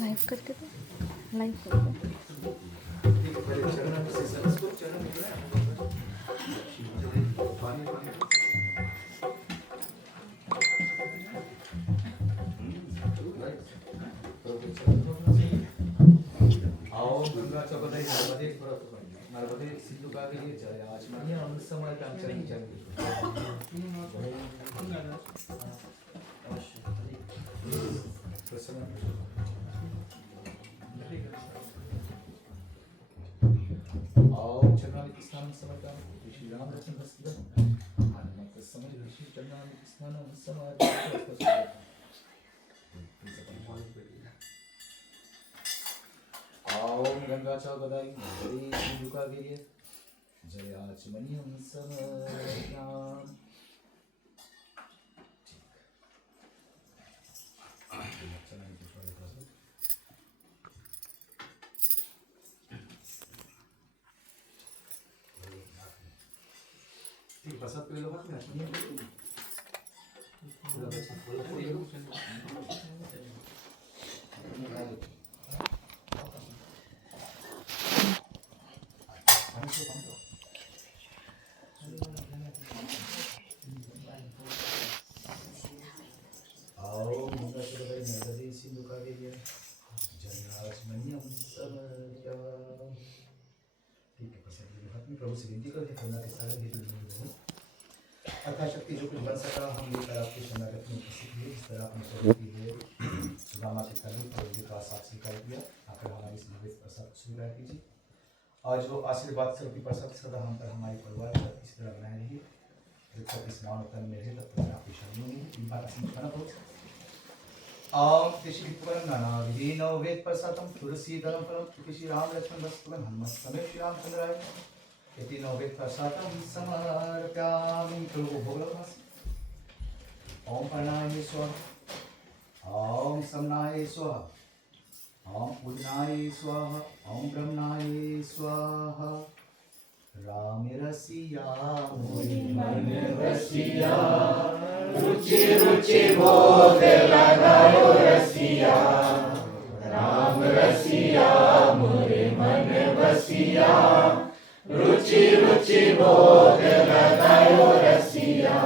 Live करके तो live करके आओ गंगा चौपदाई नर्मदे सिंधु कावेरी जय आचमनीय अमृत समय कांचन आओ चरणामृत स्नान समर्पण श्री राम रचन हस्तगत आनंद समय ऋषि चरणामृत स्नान समय ओम गंगा चौगदाई नर्मदे सिंधु कावेरी जय आचमनीय समर्पण प्रसाद पे लोग आओ गंगा चौगदाई नर्मदे सिंधु कावेरी जय आचमनीय समर्पण। ठीक है, प्रसाद के हाथ में प्रभु से विनती करते हैं के सारे हेतु अथाशक्ति जो कुछ बन सका हम लेकर आपके शरणागत में उपस्थित हुए। इस तरह अपने प्रभु की है सुदामा के कल प्रभु के पास आप स्वीकार किया, आकर हमारी इस निवेद प्रसाद स्वीकार कीजिए। और जो आशीर्वाद स्वरूपी प्रसाद सदा हम पर हमारे परिवार पर इस तरह बनाए रहिए जब तक इस मानव तन में रहे तब तक आपकी शरणों में इन बार असंपन्न हो तिष्ठितवरं नाना विधीनो वेद प्रसादम तुलसी दलम फलम तुलसी राम लक्ष्मण वस्तुवन हनुमत समेत श्री रामचंद्राय यति नो वेद प्रसादम समर्पयामि प्रभु भोगलमस ओम प्रणाय स्वाहा ओम समनाय स्वाहा ओम पूजनाय स्वाहा ओम ब्रह्मणाय स्वाहा राम रसिया मुनि मन रसिया रुचि रुचि भोग लगायो रसिया राम रसिया मुनि मन बसिया रुचि रुचि भोग लगायो रसिया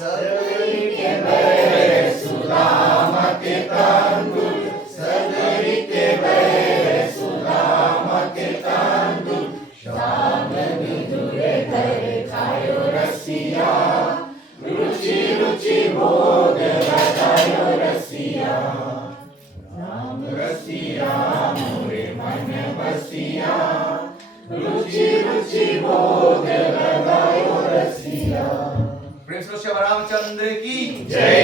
सगरी के बैर सुदाम के तांदुल सगरी के बैर सुदाम के तांदुल शाम निधुरे धरे खायो रसिया रुचि रुचि भोग लगायो रसिया राम रसिया मोरे मन बसिया रुचि रुचि भोग लगायो रसिया। प्रेम से श्री रामचंद्र की जय।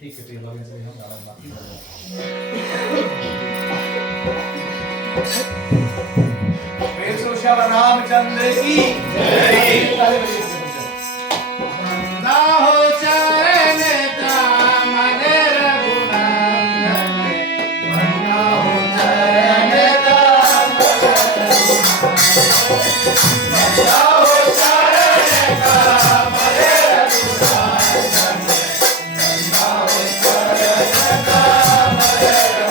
ठीक है, तो ये लोग ऐसे हम गाना बाकी प्रेम से श्री रामचंद्र की जय। ना हो चरण दामन रघुनंदन ना हो चरण दामन ना हो चरण दामन रघुनंदन ना हो चरण दामन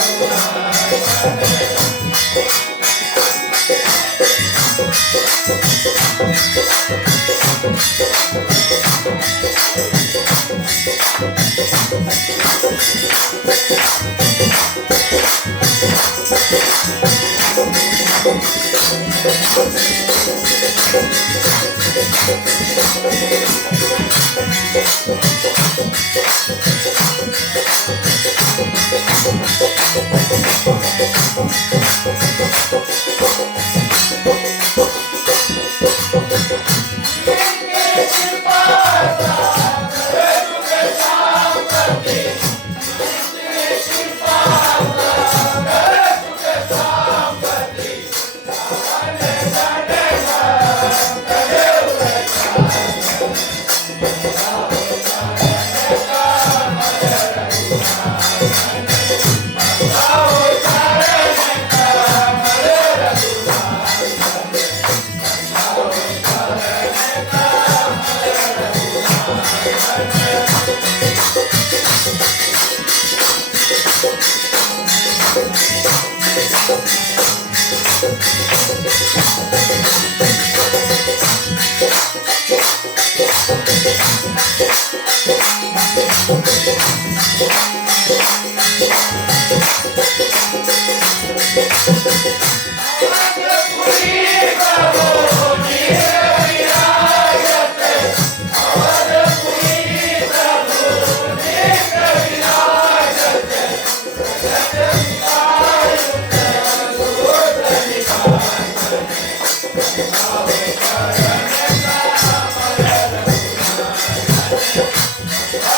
रघुनंदन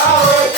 Oh,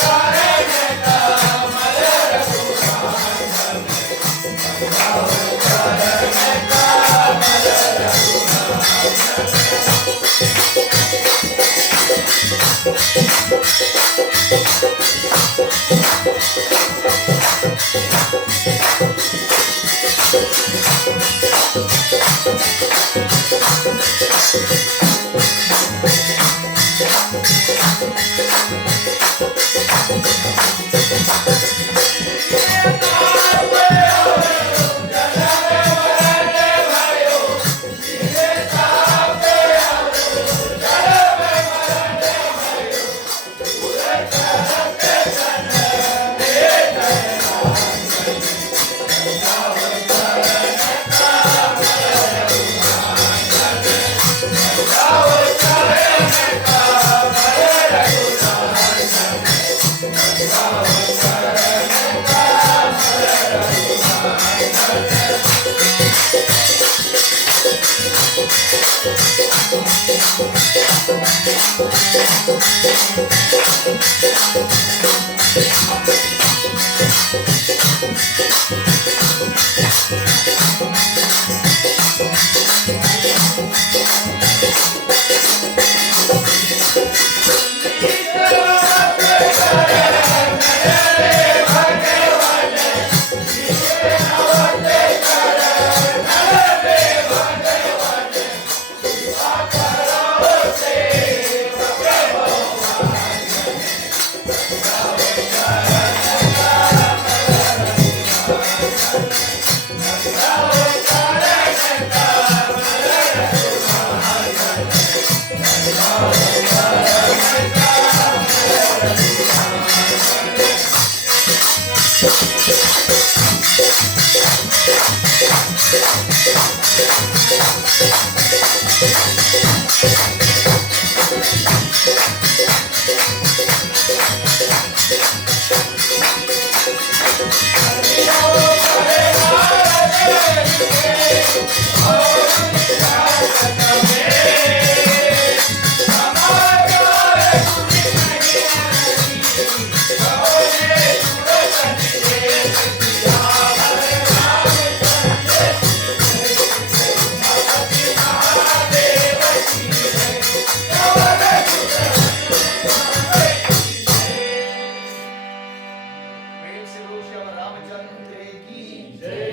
प्रेम से बोलो श्री रामचंद्र की जय।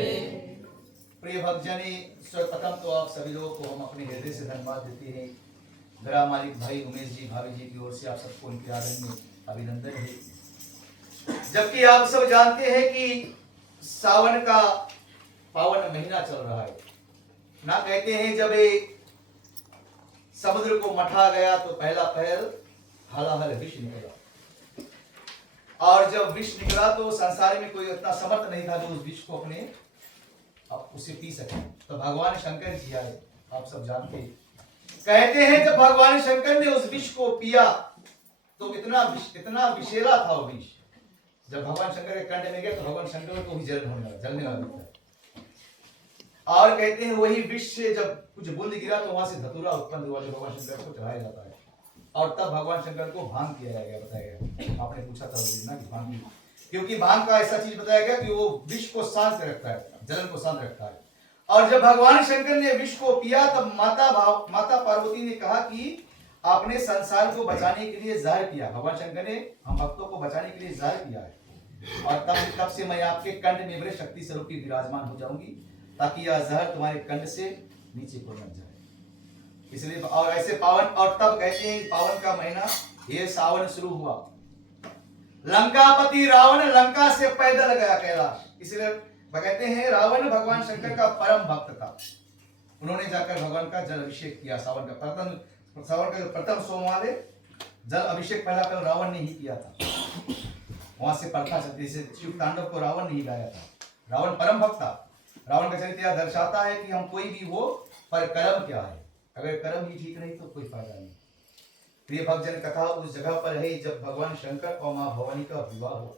प्रिय भक्तजनी, सर्वप्रथम तो आप सभी लोगों को हम अपने हृदय से धन्यवाद देते हैं। मेरा मालिक भाई उमेश जी, भाभी जी की ओर से आप सबको उनके आनंद में अभिनंदन है। जबकि आप सब जानते हैं कि सावन का पावन महीना चल रहा है ना। कहते हैं जब ये समुद्र को मथा गया तो पहला पहल हलाहल विष निकला, और जब विष निकला तो संसार में कोई इतना समर्थ नहीं था जो उस विष को अपने आप उसे पी सके। तो भगवान शंकर जी आए, आप सब जानते हैं। कहते हैं जब भगवान शंकर ने उस विष को पिया तो इतना विषैला था वो विष। जब भगवान शंकर के कंठ में गया तो भगवान शंकर को भी जलने लगा। और कहते हैं वही विष से जब कुछ बूंद गिरा तो वहां से धतूरा उत्पन्न हुआ जो भगवान शंकर को चढ़ाया जाता है, और तब भगवान शंकर को भांग किया गया। बताया गया, आपने पूछा था ना कि भांग, क्योंकि भांग का ऐसा चीज बताया गया कि वो विष को शांत रखता है, जलन को शांत रखता है। और जब भगवान शंकर ने विष को पिया तब माता पार्वती ने कहा कि आपने संसार को बचाने के लिए जहर पिया। भगवान शंकर ने हम भक्तों को बचाने के लिए जहर पिया है, और तब से मैं आपके कंठ में बड़े शक्ति स्वरूपी विराजमान हो जाऊंगी ताकि यह जहर तुम्हारे कंठ से नीचे को लग जाए। इसलिए और ऐसे पावन, और तब कहते हैं पावन का महीना ये सावन शुरू हुआ। लंकापति रावण लंका से पैदल गया कैलाश। इसलिए कहते हैं रावण भगवान शंकर का परम भक्त था। उन्होंने जाकर भगवान का जल अभिषेक किया। सावन का जो प्रथम सोमवार जल अभिषेक पहला पहले रावण ने ही किया था। वहां से प्रथा चलती, जैसे शिव तांडव को रावण ने ही गाया था। रावण परम भक्त था। रावण का चरित्र यह दर्शाता है कि हम कोई भी हो पर कर्म क्या है, अगर कर्म ही ठीक नहीं तो कोई फायदा नहीं। प्रिय भक्तजन, कथा उस जगह पर है जब भगवान शंकर और मां भवानी का विवाह हुआ।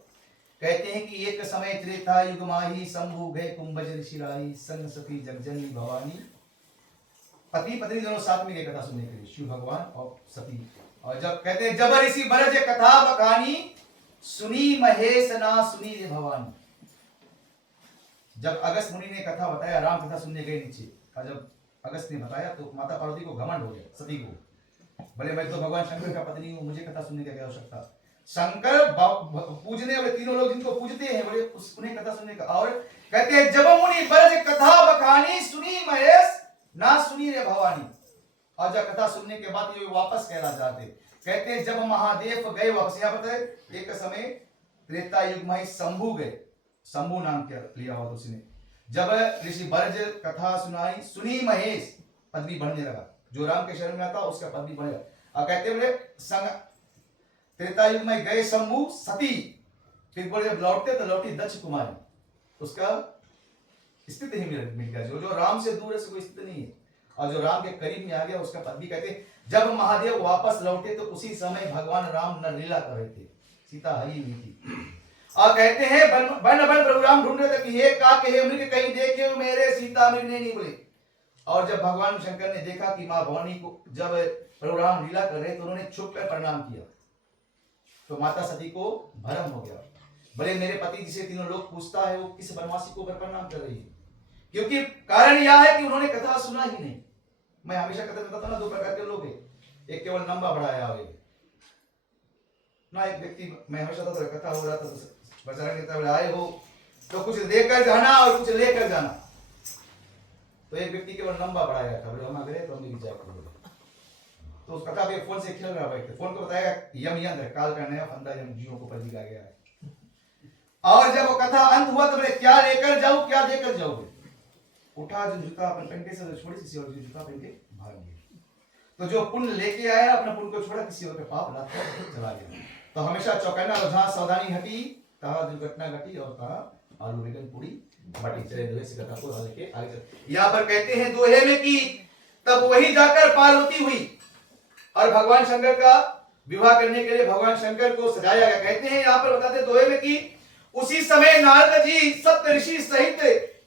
कहते हैं कि एक समय त्रेता युग माही शंभु गए कुंभज ऋषिराही संग सती जगजननी भवानी। पति पत्नी दोनों साथ में गए कथा सुनने के लिए, शिव भगवान और सती। और जब कहते हैं जब ऋषि बरज कथा बखानी सुनी महेश ना सुनी रे भवानी। जब अगस्त मुनि ने कथा बताया, राम कथा सुनने गए नीचे, और जब अगस्त ने बताया तो माता पार्वती को घमंड हो गया, सती को। भले मैं तो भगवान शंकर का पत्नी हूँ, मुझे कथा सुनने की क्या आवश्यकता। शंकर पूजने वाले तीनों लोग जिनको पूजते हैं बड़े उन्हें कथा सुनने का। और कहते हैं जब मुनि बरज कथा बखानी सुनी महेश ना सुनी रे भवानी। और जब कथा सुनने के बाद ये वापस कहना चाहते, कहते हैं जब महादेव गए वापस। यहाँ पर एक समय त्रेता युग में शंभु गए, शंभु नाम क्या लिया हुआ उसने। जब ऋषि बरज कथा सुनाई सुनी महेश, पद भी बढ़ने लगा। जो राम के शरण में आता उसका पद भी बढ़ेगा। और कहते बोले संग त्रेता युग में गए शंभु सती, फिर बोले जब लौटते तो लौटी दक्ष कुमारी। उसका स्थिति ही मिल गया। जो राम से दूर है उसको स्थिति नहीं है, और जो राम के करीब में आ गया उसका पद भी। कहते जब महादेव वापस लौटे तो उसी समय भगवान राम नरलीला कर रहे थे, सीता हरी नहीं थी। और कहते हैं बन बन प्रभु राम ढूंढ रहे थे कि हे का कहे मृग कहीं देखे मेरे सीता मृग ने नहीं बोले। और जब भगवान शंकर ने देखा कि माँ भवानी को जब प्रभु राम लीला कर रहे तो उन्होंने छुप कर प्रणाम किया, तो माता सती को भ्रम हो गया, भले मेरे पति जिसे तीनों लोग पूछता है वो किस बनवासी को प्रणाम कर रही है, क्योंकि कारण यह है कि उन्होंने कथा सुना ही नहीं। मैं हमेशा कथा बताता ना, दो प्रकार के लोग हैं, एक केवल लंबा बढ़ाया हुए ना, एक व्यक्ति मैं हमेशा तो कथा हो रहा था तो बचाने के तब आए हो तो कुछ देकर जाना और कुछ लेकर जाना, तो एक व्यक्ति केवल लंबा बढ़ाया था, बोले हम अगले तो हम जाए, तो उस कथा पे फोन से खेल रहा भाई, फोन को बताया यम यंत्र काल का नया फंदा यम जीवों को पर दिया गया है। और जब वो कथा अंत हुआ तो बोले क्या लेकर जाऊं क्या देकर जाओगे, उठा जो जूता अपन पहन के से छोड़ी किसी और जूता पहन के भाग गए, तो जो पुण्य लेके आया अपना पुण्य को छोड़ा किसी और के पाप लाद कर चला गया। तो हमेशा चौकन्ना और जहां सावधानी हटी तहां दुर्घटना घटी और तहां आलू बेगन पूरी बाटी। चले दोहे से कथा को लेके आगे चल, यहाँ पर कहते हैं दोहे में कि तब वही जाकर पार्वती हुई और भगवान शंकर का विवाह करने के लिए भगवान शंकर को सजाया गया। कहते हैं यहाँ पर बताते दोहे में कि उसी समय नारद जी सप्त ऋषि सहित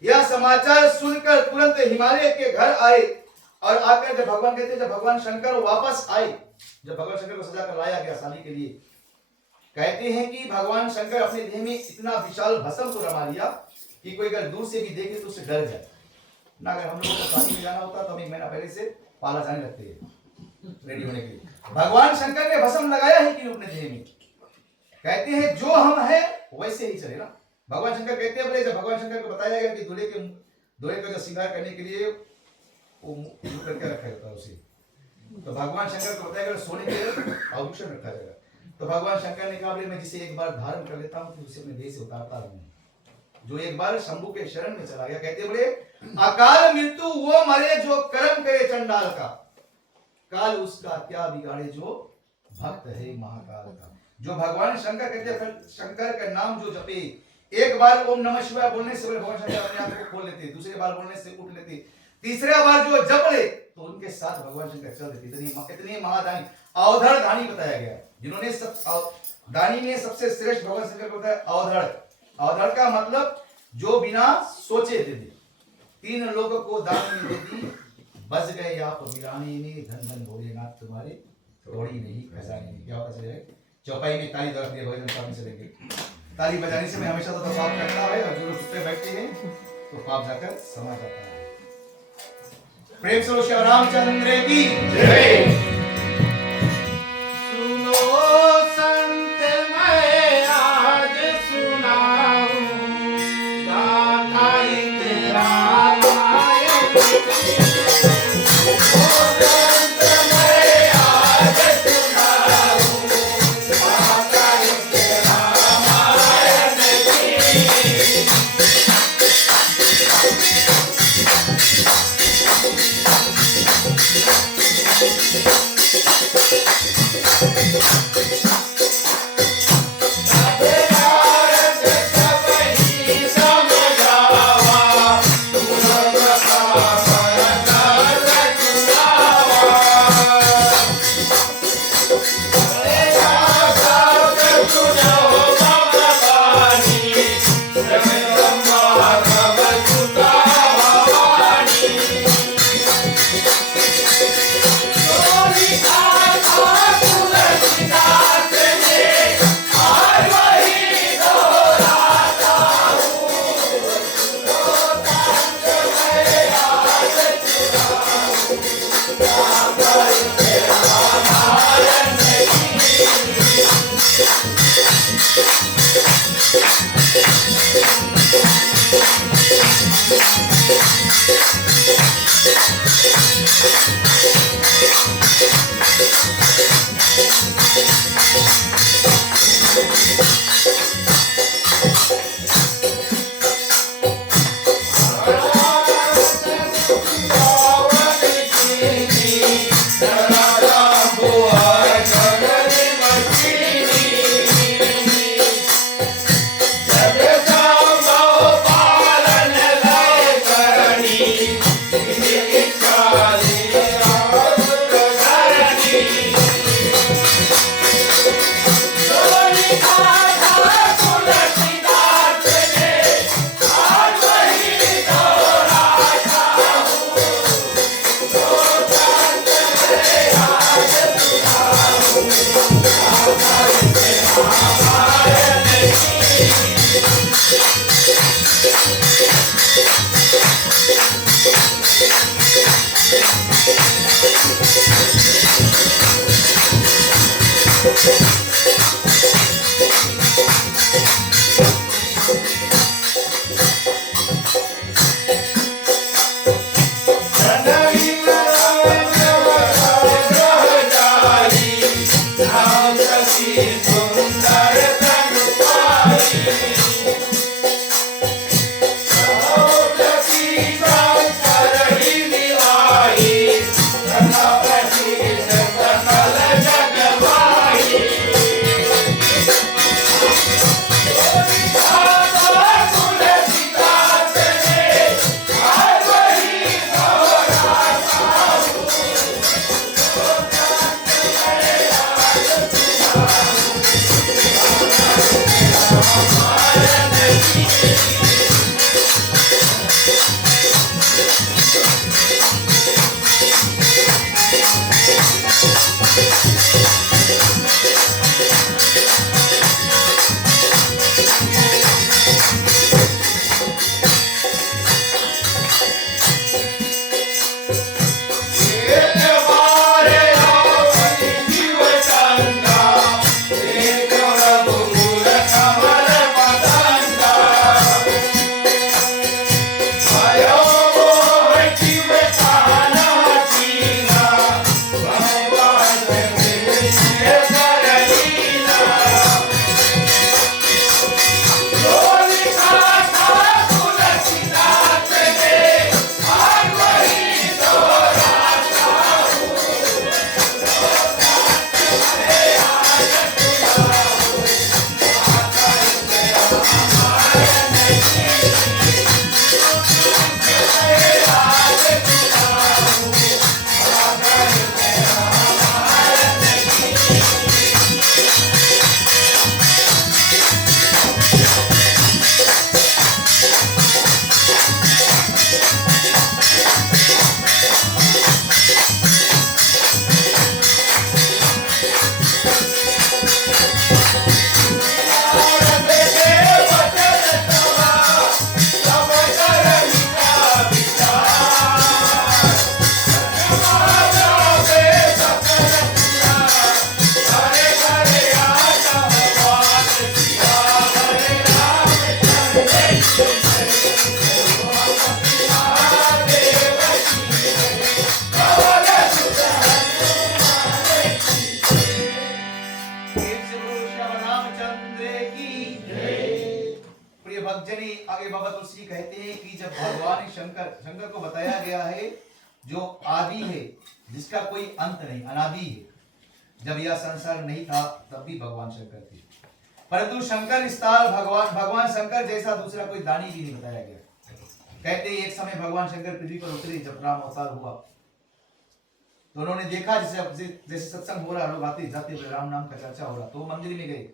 यह समाचार सुनकर तुरंत हिमालय के घर आए और आकर जब भगवान कहते हैं जब भगवान शंकर वापस आए, जब भगवान शंकर को सजा कर लाया गया शादी के लिए, कहते हैं कि भगवान शंकर अपने देह में इतना विशाल भस्म को रमा लिया कि कोई अगर दूर से भी देखे तो उससे डर जाए ना। अगर हम लोगों को शादी में जाना होता तो हम एक महीना पहले से पाला जाने लगते हैं रेडी होने के लिए। भगवान शंकर ने भस्म लगाया ही कि अपने देह में, कहते हैं जो हम हैं वैसे ही चले ना। भगवान शंकर कहते हैं, जब भगवान शंकर को बताया गया कि दूल्हे का जो श्रृंगार करने के लिए वो मुंह करके रखा जाता है उसे, तो भगवान शंकर को बताया गया सोने के आभूषण रखा जाएगा। तो भगवान शंकर ने कहा मैं जिसे एक बार धारण कर लेता हूँ तो उसे अपने देह से उतारता हूँ, जो एक बार शंभू के शरण में चला गया। कहते बोले अकाल मृत्यु वो मरे जो कर्म करे चंडाल का, काल उसका क्या बिगाड़े जो भक्त है महाकाल का। जो भगवान शंकर कहते हैं शंकर का नाम जो जपे, एक बार ओम नमः शिवाय बोलने से भगवान शंकर अपने आप को खोल लेते, दूसरे बार बोलने से उठ लेते, तीसरा बार जो जप ले तो उनके साथ भगवान शंकर चल देते। इतनी महादानी अवधर दानी बताया गया, जिन्होंने सब दानी में सबसे श्रेष्ठ भगवान शंकर को बताया अवधर। अवधर का मतलब जो बिना सोचे दे दे, तीन लोगों को दान में दे दी, बस गए आप वीरानी में धन धन भोलेनाथ तुम्हारे थोड़ी नहीं खजाने में। क्या होता चले चौपाई में ताली दर्द दिए भजन सामने चलेंगे, ताली बजाने से मैं हमेशा तो पाप करता है और जो लोग पे बैठते हैं तो पाप जाकर समा जाता है। प्रेम से श्री रामचंद्र की जय। आगे बाबा तुलसी कहते हैं कि जब भगवान शंकर को बताया गया है जो आदि है, जिसका कोई अंत नहीं, अनादि है। जब यह संसार नहीं था तब भी भगवान शंकर थे, परंतु शंकर स्थान भगवान शंकर जैसा दूसरा कोई दानी भी नहीं बताया गया। कहते एक समय भगवान शंकर पृथ्वी पर उतरे जब राम अवतार हुआ, तो उन्होंने देखा जैसे सत्संग हो रहा, लोग आते जाते हुए राम नाम का चर्चा हो रहा, तो मंदिर में गए।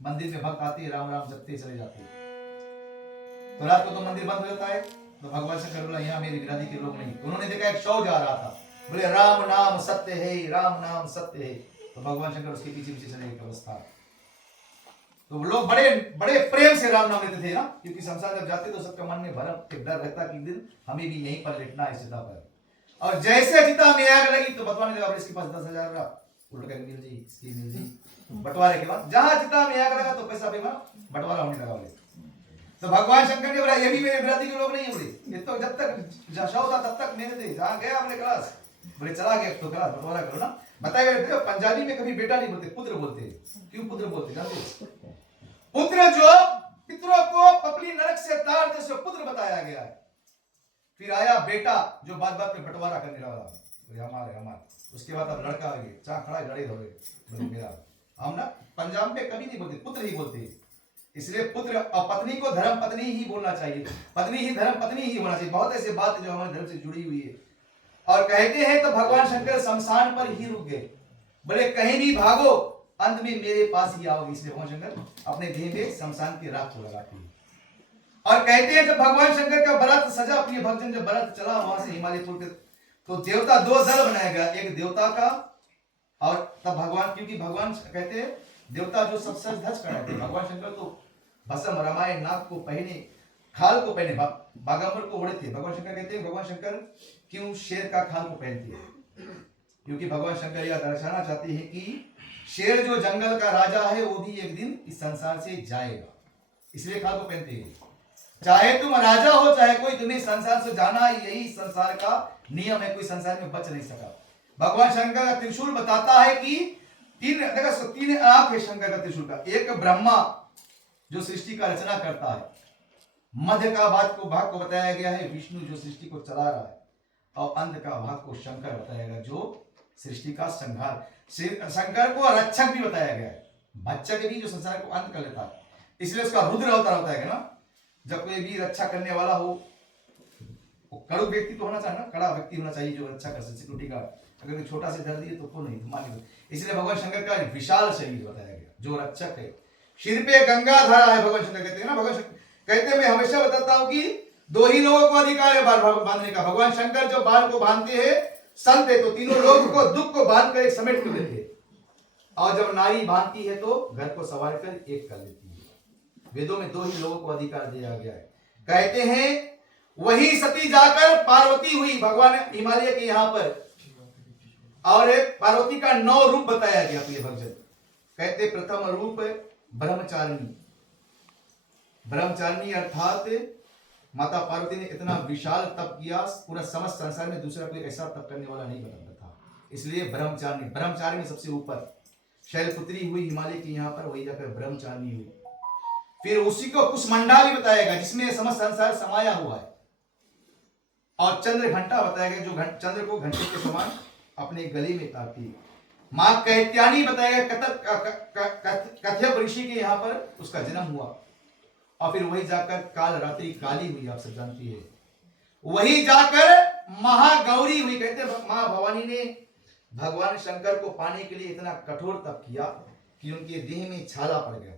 मंदिर में भक्त आते राम राम जपते चले जाते। तो रात को तो मंदिर बंद हो जाता है, तो भगवान शंकर बोला यहाँ मेरी बिरादरी के लोग नहीं। तो उन्होंने देखा एक शव जा रहा था, बोले राम नाम सत्य है, राम नाम सत्य है। तो भगवान शंकर उसके पीछे पीछे चले एक अवस्था। तो लोग बड़े बड़े प्रेम से राम नाम लेते थे ना, क्योंकि संसार जब जाते तो सबके मन में भरम डर रहता कि दिन हमें भी यहीं पर लेटना है चिता पर। और जैसे चिता में आग लगी तो बटवाने लगा, इसके पास 10,000 रहा, उल्टा कर मिल जी, इसकी मिल जी। बंटवारे के बाद जहां चिता में आग लगा तो पैसा बेमा बंटवारा होने लगा। बोले तो भगवान शंकर ने बोला ये भी मेरे बिरादरी के लोग नहीं है। बोले ये तो जब तक शव था तब तक मेरे थे, जहां गया अपने क्लास, बोले चला गया तो क्लास बंटवारा करो ना। बताया गया पंजाबी में कभी बेटा नहीं बोलते, पुत्र बोलते हैं। क्यों पुत्र बोलते जानते? पुत्र जो पितरों को पपली नरक से तार दे, सो पुत्र बताया गया है। फिर आया बेटा जो बात बात में बंटवारा करने लगा, हमारे। उसके बाद अब लड़का आ गया, चाह खड़ा लड़े हो गए मेरा। हम ना पंजाब में कभी नहीं बोलते, पुत्र ही बोलते हैं। इसलिए पुत्र और पत्नी को धर्म पत्नी ही बोलना चाहिए, पत्नी ही धर्म पत्नी ही होना चाहिए। बहुत ऐसी बात जो हमारे धर्म से जुड़ी हुई है। और कहते हैं तो भगवान शंकर शमशान पर ही रुक गए, बोले कहीं भी भागो अंत में मेरे पास ही आओगे। इसलिए भगवान शंकर अपने देह में शमशान की राख को लगाते हैं। और कहते हैं जब भगवान शंकर का व्रत सजा, प्रिय भक्तजन जब व्रत चला वहां से हिमालयपुर के, तो देवता दो दल बनाया गया, एक देवता का और तब भगवान, क्योंकि भगवान कहते हैं देवता जो सब सज धज कर रहे थे, भगवान शंकर तो भस्म रामायण नाग को पहने खाल को पहने, बागांबर को ओढ़े थे। भगवान शंकर कहते हैं भगवान शंकर क्यों शेर का खाल को पहनते हैं? क्योंकि भगवान शंकर यह दर्शाना चाहते हैं कि शेर जो जंगल का राजा है वो भी एक दिन इस संसार से जाएगा, इसलिए खाल को पहनते हैं। चाहे तुम राजा हो चाहे कोई, तुम्हें संसार से जाना, यही संसार का नियम है, कोई संसार में बच नहीं सका। भगवान शंकर का त्रिशूल बताता है कि तीन आंख है शंकर का त्रिशूल का। एक ब्रह्मा जो सृष्टि का रचना करता है, मध्य का भाग को बताया गया है विष्णु जो सृष्टि को चला रहा है, और अंत का भाग को शंकर बताया गया जो सृष्टि का संहार। शंकर को रक्षक भी बताया गया है, भक्षक भी जो संसार को अंत कर लेता है, इसलिए उसका रुद्र अवतार होता है ना। जब कोई भी रक्षा करने वाला हो, वो कड़ू व्यक्ति तो होना चाहिए ना, कड़ा व्यक्ति होना चाहिए जो रक्षा कर सके, सिक्योरिटी गार्ड। अगर छोटा से धर दिए तो को नहीं मान, इसलिए भगवान शंकर का विशाल शरीर बताया गया जो रक्षक है। सिर पे गंगा धारा है, भगवान शंकर कहते हैं ना। भगवान शंकर कहते हैं मैं हमेशा बताता हूं कि दो ही लोगों को अधिकार है बाल बांधने का। भगवान शंकर जो बाल को बांधते हैं संत है, तो तीनों लोगों को दुख को बांध कर एक समेट कर देते हैं, और जब नारी बांधती है तो घर को संवार कर एक कर लेती है। वेदों में दो ही लोगों को अधिकार दिया गया है। कहते हैं वही सती जाकर पार्वती हुई भगवान हिमालय के यहाँ पर, और पार्वती का 9 रूप बताया गया प्रिय भक्तजन। कहते प्रथम रूप ब्रह्मचारिणी, ब्रह्मचारिणी अर्थात माता पार्वती ने इतना विशाल तप किया, पूरा समस्त संसार में दूसरा कोई ऐसा तप करने वाला नहीं बनता था, इसलिए ब्रह्मचारिणी। ब्रह्मचारिणी में सबसे ऊपर शैलपुत्री हुई हिमालय की यहाँ पर, वही जाकर ब्रह्मचारिणी हुई। फिर उसी को कुष्मांडा भी बताया गया जिसमें समस्त संसार समाया हुआ है, और चंद्र घंटा बताया गया जो चंद्र को घंटे के समान अपने गले में ताकती है। मां कैत्यानी बताया गया, कथ्यप ऋषि के यहाँ पर उसका जन्म हुआ, और फिर वही जाकर काल रात्रि काली हुई, आप सब जानती है। वही जाकर महागौरी हुई। कहते मां भवानी ने भगवान शंकर को पाने के लिए इतना कठोर तप किया कि उनके देह में छाला पड़ गया,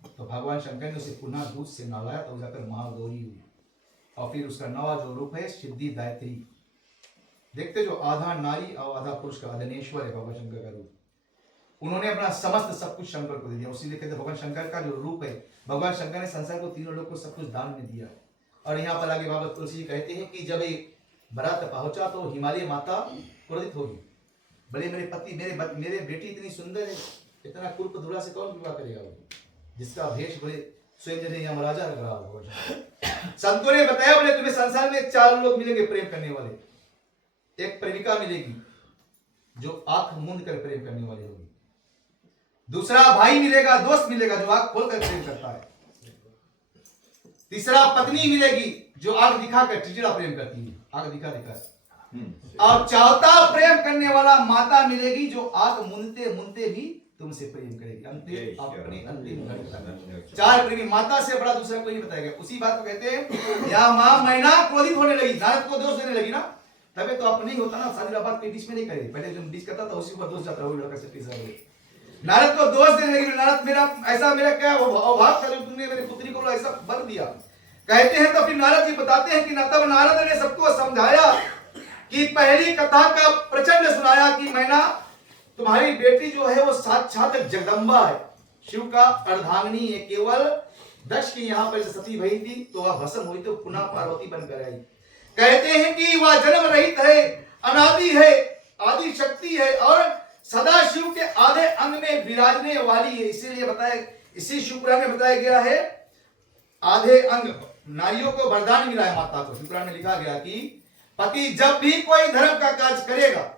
तो भगवान शंकर ने उसे पुनः दूध से नहलाया, तो जाकर महागौरी हुई। और फिर उसका नवा जो रूप है सिद्धिदात्री। देखते जो आधा नारी और आधा पुरुष का अदनेश्वर है भगवान शंकर का रूप, उन्होंने अपना समस्त सब कुछ शंकर को दे दिया। उसी कहते भगवान शंकर का जो रूप है, भगवान शंकर ने संसार को तीनों लोग को सब कुछ दान में दिया। और यहाँ पर आगे बाबा तुलसी जी कहते हैं कि जब एक बारात पहुंचा तो हिमालय माता क्रोधित होगी, बोले मेरे पति मेरे बेटी इतनी सुंदर है, इतना कुरूप दूल्हा से कौन विवाह करेगा, वो जिसका भेष बोले स्वयं जैसे यमराजा लग रहा हो। संतों ने बताया बोले तुम्हें संसार में 4 लोग मिलेंगे प्रेम करने वाले। एक प्रेमिका मिलेगी जो आंख मूंद कर प्रेम करने वाली होगी, दूसरा भाई मिलेगा, दोस्त मिलेगा जो आंख खोलकर प्रेम करता है, तीसरा पत्नी मिलेगी जो आंख दिखाकर चिड़चिड़ा प्रेम करती है, आंख दिखा दिखा, और चौथा प्रेम करने वाला माता मिलेगी जो आंख मूंदते मूंदते भी तुमसे प्रेम करेगी अंतिम घड़ी तक। 4 प्रेमी, माता से बड़ा दूसरा कोई नहीं बताया गया। उसी बात को कहते हैं या मां मैना क्रोधित होने लगी, नारद को दोष देने लगी ना, तबे तो अपने ही होता ना, सारी बात के बीच में नहीं करे, पहले जो बीच करता था उसी पर दोष जाता है लड़का से। नारद को दोष देने लगी, नारद मेरा क्या अभाव था जो तुमने मेरी पुत्री को ऐसा बर दिया। कहते हैं तो फिर नारद जी बताते हैं कि तब नारद ने सबको समझाया कि पहली कथा का प्रचंड सुनाया कि मैना तुम्हारी बेटी जो है वो साक्षात जगदम्बा है, शिव का अर्धांगिनी है। केवल दक्ष की यहाँ पर सती भई थी तो वह भस्म हुई तो पुनः पार्वती बनकर आई। कहते हैं कि वह जन्म रहित है, अनादि है, आदि शक्ति है, और सदा शिव के आधे अंग में विराजने वाली है। इसीलिए बताया, इसी शिवपुराण में बताया गया है आधे अंग नारियों को वरदान मिला है माता को। शिवपुराण में लिखा गया कि पति जब भी कोई धर्म का कार्य करेगा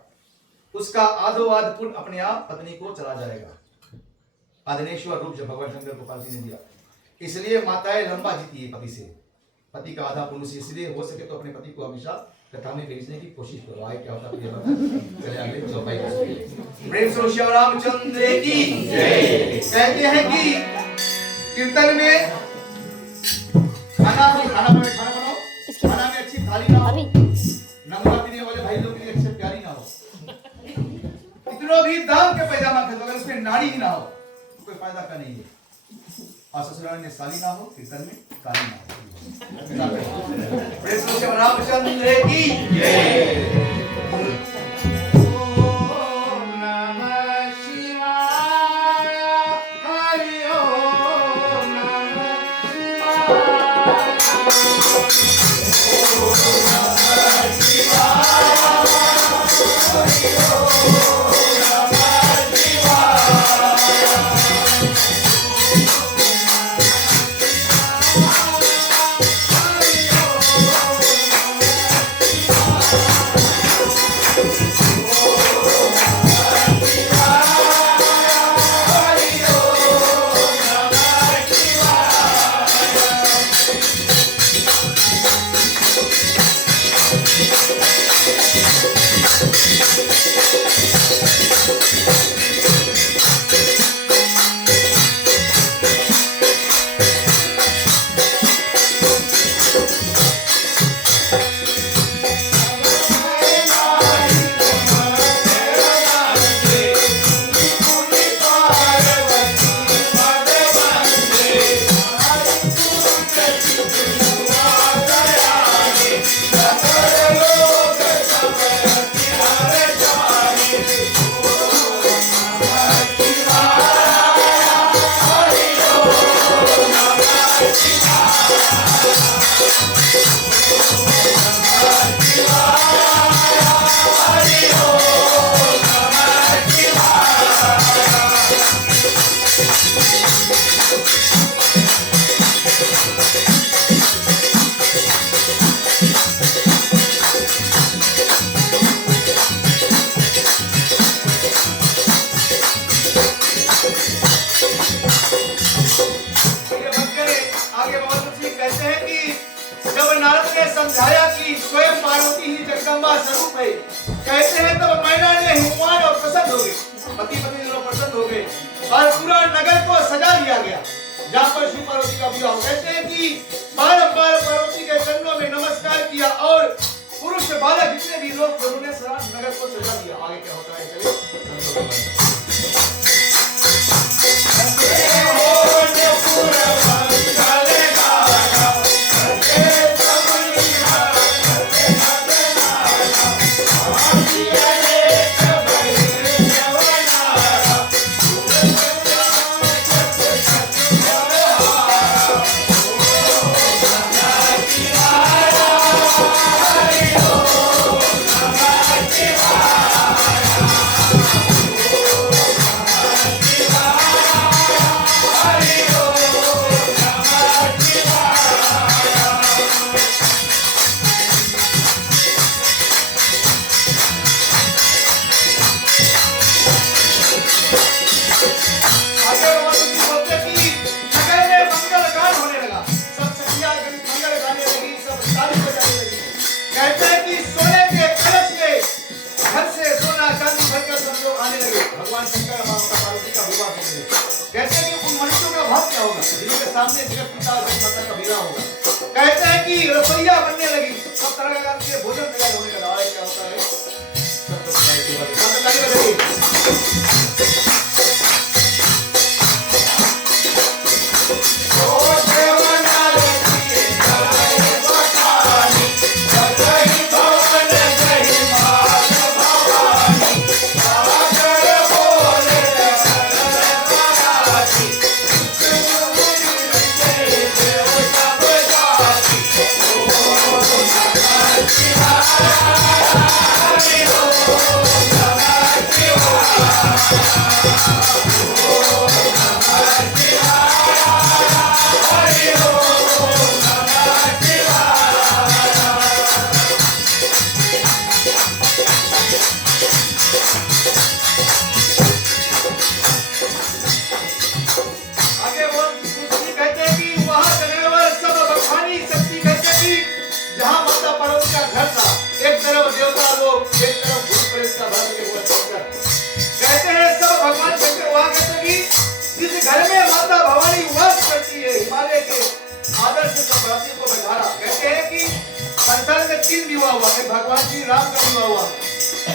उसका आधोआध पुण्य अपने आप पत्नी को चला जाएगा। आधनेश्वर रूप जब भगवान शंकर को पार्वती ने दिया, इसलिए माताएं लंबा जीती है पति से, पति का आधा पुण्य से। इसलिए हो सके तो अपने पति को हमेशा कथा में भेजने की कोशिश करो, आए क्या होता है। चले आगे चौपाई को प्रेम से श्री रामचंद्र की जय। कहते हैं कि कीर्तन में खाना बनाओ, खाना में अच्छी थाली ना हो, नमक पीने वाले भाई लोग की अच्छी प्यारी ना हो, इतना भी दाम के पैजामा खरीदो अगर उसमें नाड़ी ही ना हो कोई फायदा का नहीं है, और ससुराल में साली ना हो, कीर्तन में काली ना हो। प्रेम से श्री रामचंद्र की जय। Bye. स्वयं पार्वती ही जगदम्बा स्वरूप है। कहते हैं तब मैना ने हिमवान और प्रसन्न हो गए, पति पत्नी दोनों प्रसन्न हो गए और पूरा नगर को सजा दिया गया जहाँ पर शिव पार्वती का विवाह। कहते हैं कि बारंबार पार्वती के चरणों में नमस्कार किया और पुरुष बालक जितने भी लोग प्रभु ने सारा नगर को सजा दिया। आगे क्या होता है चलिए सामने जगत पिता और जगत माता का विवाह होगा। कहते हैं कि रसोईया बनने लगी, सब तरह के भोजन तैयार होने लगा। क्या होता है सब भगवान श्री राम का विवाह हुआ,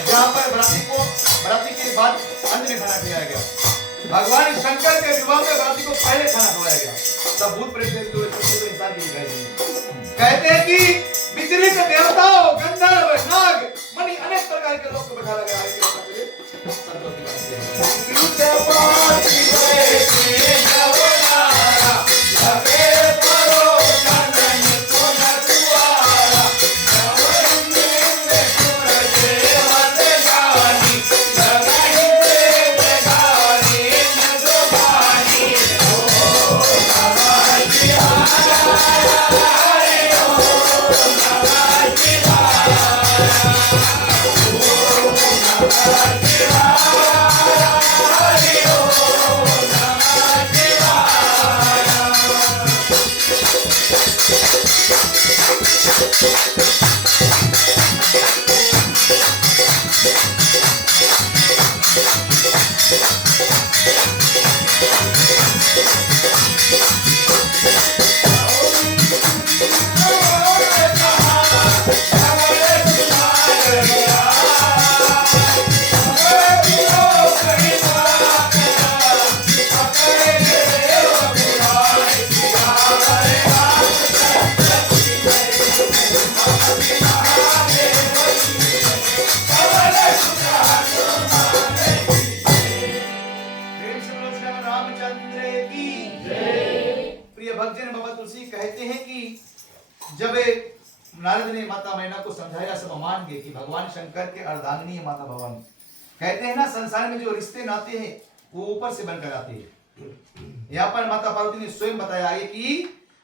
जहाँ पर बराती के बाद अंत में खाना खिलाया गया। भगवान शंकर के विवाह में बराती को पहले खाना खिलाया गया। सब भूत प्रेत इंसान भी कहते हैं कि विचलित देवताओं, गंधर्व, नाग, मणि अनेक प्रकार के लोग को बैठाया गया है। जब नारद ने माता मैना को समझाया, सब मान गए कि भगवान शंकर के अर्धांगिनी है माता भवानी। कहते हैं ना, संसार में जो रिश्ते नाते हैं वो ऊपर से बनकर आते हैं। यहाँ पर माता पार्वती ने स्वयं बताया है कि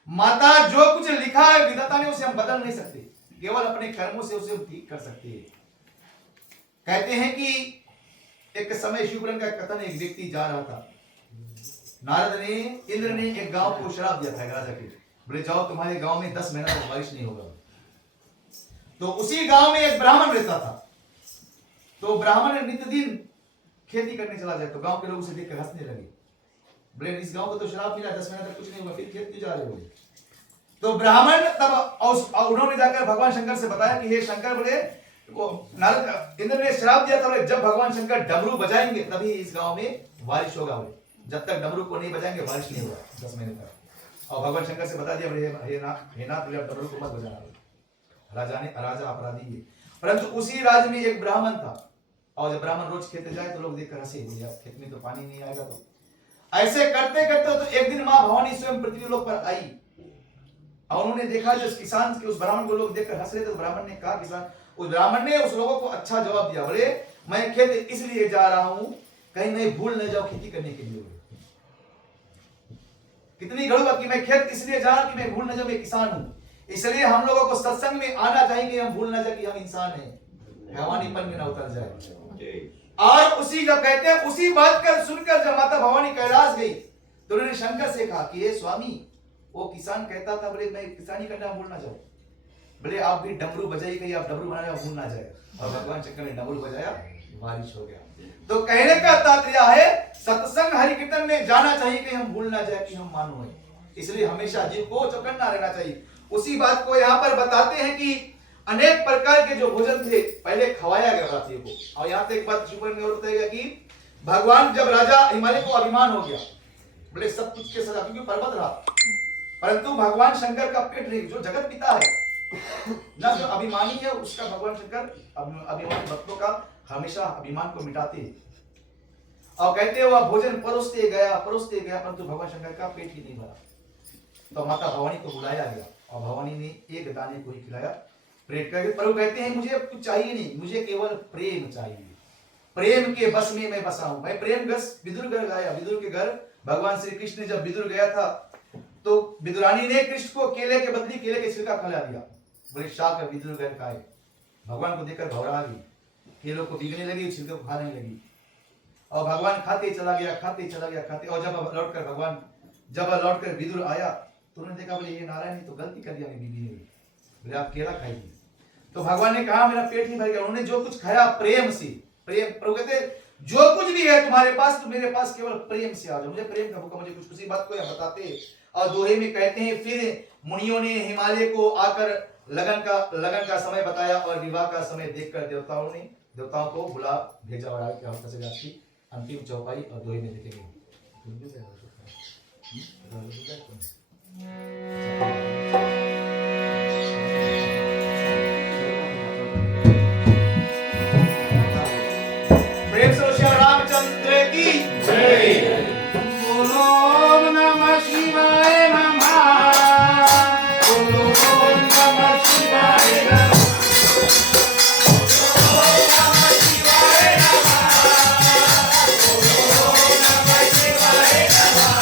माता जो कुछ लिखा है विधाता ने उसे हम बदल नहीं सकते, केवल अपने कर्मों से उसे ठीक कर सकते हैं। कहते हैं कि एक समय शिवपुराण का कथन, एक व्यक्ति जा रहा था, नारद ने इंद्र ने एक गांव को श्राप दिया था राजा के, बोले जाओ तुम्हारे गांव में 10 महीना तक बारिश नहीं होगा। तो उसी गांव में एक ब्राह्मण रहता था। तो ब्राह्मण नित्य दिन खेती करने चला जाए तो गांव के लोग उसे देखकर हंसने लगे, बोले इस गांव को तो शराब मिला, 10 महीने तक कुछ नहीं हुआ, फिर खेत क्यों जा रहे हो? तो ब्राह्मण तब उन्होंने जाकर भगवान शंकर से बताया कि हे शंकर, बोले नारद इंद्र ने श्राप दिया था, जब भगवान शंकर डमरू बजाएंगे तभी इस गांव में बारिश होगा, बोले जब तक डमरू को नहीं बजाएंगे बारिश नहीं होगा 10 महीने तक। और भगवान शंकर से बता दिया, हे नाथ डमरू को मत बजाना, राजा अपराधी है। परंतु उसी राज्य में एक ब्राह्मण था, और जब ब्राह्मण रोज खेते जाए तो लोग देखकर हंसे, बोले खेत में तो पानी नहीं आएगा। तो ऐसे करते करते तो एक दिन मां भवानी स्वयं पृथ्वी लोक पर आई, और उन्होंने देखा जो किसान के उस ब्राह्मण को लोग देखकर हंस रहे थे। तो ब्राह्मण ने कहा, किसान उस ब्राह्मण ने उस लोगों को अच्छा जवाब दिया, बोले मैं खेत इसलिए जा रहा हूं कहीं मैं भूल न जाऊं खेती करने के लिए। कितनी गलत बात कि मैं खेत इसलिए जा रहा हूं कि मैं भूल न जाऊं मैं किसान हूं। इसलिए हम लोगों को सत्संग में आना चाहिए कि हम भूल न जाए कि हम इंसान हैं, हैवानीपन में न उतर जाए। और उसी जब कहते हैं उसी बात कर सुनकर जब माता भवानी कैलाश गई तो उन्होंने शंकर से कहा कि हे स्वामी, वो किसान कहता था बोले मैं किसानी करना भूल ना जाऊं, बोले आप भी डमरू बजाइए, आप डमरू बनाने भूल ना जाए। और भगवान शंकर ने डमरू बजाया, बारिश हो गया। तो कहने का तात्पर्य है सत्संग हरि कीर्तन में जाना चाहिए कि हम भूल ना जाए कि हम मानव हैं, इसलिए हमेशा जीव को चौकन्ना रहना चाहिए। उसी बात को यहाँ पर बताते हैं कि अनेक प्रकार के जो भोजन थे पहले खवाया गया हाथियों को। और यहाँ पे एक बात बताया कि भगवान जब राजा हिमालय को अभिमान हो गया, बोले सब कुछ के सजा, क्योंकि पर्वत रहा, परंतु भगवान शंकर का पेट नहीं, जो जगत पिता है ना, जो अभिमानी है उसका भगवान शंकर अभिमानी भक्तों का हमेशा अभिमान को मिटाते हैं। और कहते हुआ भोजन परोसते गया परंतु भगवान शंकर का पेट ही नहीं भरा। तो माता भवानी को बुलाया गया और भवानी ने एक दाने को ही खिलाया, प्रेम करके। प्रभु कहते हैं मुझे कुछ चाहिए नहीं, मुझे केवल प्रेम चाहिए, प्रेम के बस में मैं बसा हूं। मैं प्रेम रस विदुर घर गाया, विदुर के घर भगवान श्री कृष्ण जब विदुर गया था तो विदुरानी ने कृष्ण को केले के बदले केले के छिलका खिला दिया, बोले शाक विदुर घर खाए। भगवान को देखकर घबरा गई, केलों को बिगने लगी, छिलके को खाने लगी। और भगवान खाते चला गया और जब लौटकर विदुर आया तो उन्होंने देखा, बोले ये नारायण ने तो गलती कर दिया, बीबी ने, बोले आप केला खाइए। तो भगवान ने कहा मेरा पेट नहीं भर गया। उन्होंने जो कुछ खाया प्रेम से, प्रेम प्रभु कहते जो कुछ भी है तुम्हारे पास तो मेरे पास केवल प्रेम से आ जाओ, मुझे प्रेम का भूखा, मुझे कुछ उसी बात को यह बताते। और दोहे में कहते हैं फिर मुनियों ने हिमालय को आकर लगन का समय बताया और विवाह का समय देखकर देवताओं को बुला भेजा। और आगे क्या की अंतिम चौपाई और दोहे में देखेंगे। प्रेम से श्री रामचंद्र की जय। बोलो ओम नमः शिवाय नमः, बोलो ओम नमः शिवाय नमः, बोलो ओम नमः शिवाय नमः, बोलो ओम नमः शिवाय नमः,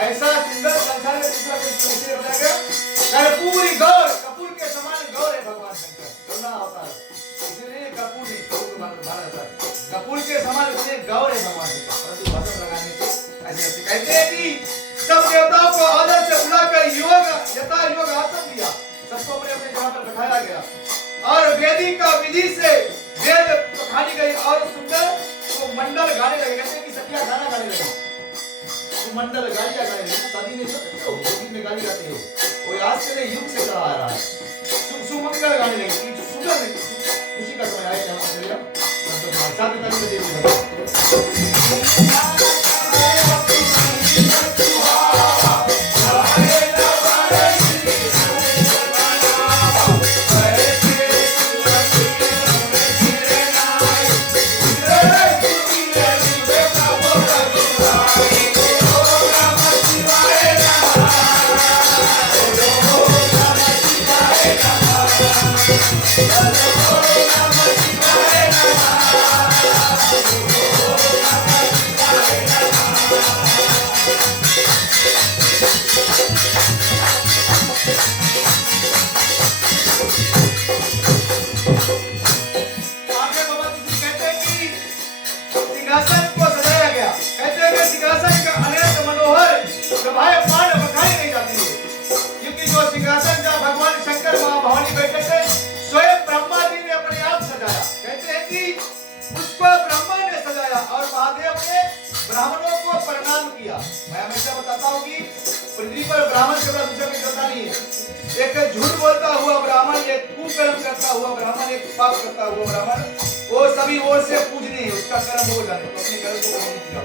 ऐसा सुंदर संसार में दूसरा कोई बताया गया। कर्पूरी गौर, कपूर के समान गौर है भगवान शंकर, करुणा होता है, इसलिए कपूर नहीं, कपूर है, कपूर बैठाया गया और वेदी का विधि से वेद पखानी गई और सुंदर वो मंडल गाने लगे, कहते कि सखिया गाना गाने लगे, वो मंडल गालियां गाने लगे। शादी में सब तो गीत में गाली गाते हो, वो आज से नहीं युग से चला आ रहा है। सुमंगल गाने लगे कि सुंदर खुशी का समय आया। क्या चलिए साथ में ताली बजाइए। सिंहासन को सजाया गया, कहते हैं कि सिंहासन का अनेक मनोहर प्रभाएं मान बखाई नहीं जाती है, क्योंकि जो सिंहासन जहाँ भगवान शंकर मां भवानी बैठे थे स्वयं ब्रह्मा जी ने अपने आप सजाया। कहते हैं कि उसको ब्रह्मा ने सजाया और महादेव ने ब्राह्मणों को प्रणाम किया। मैं हमेशा बताता हूँ कि पृथ्वी पर ब्राह्मण के बड़ा दूसरा कोई करता नहीं है। एक झूठ बोलता हुआ ब्राह्मण, एक कुकर्म करता हुआ ब्राह्मण, एक पाप करता हुआ ब्राह्मण, वो सभी ओर से पूजनीय है, उसका कर्म हो जाने तो अपने कर्म को नहीं किया।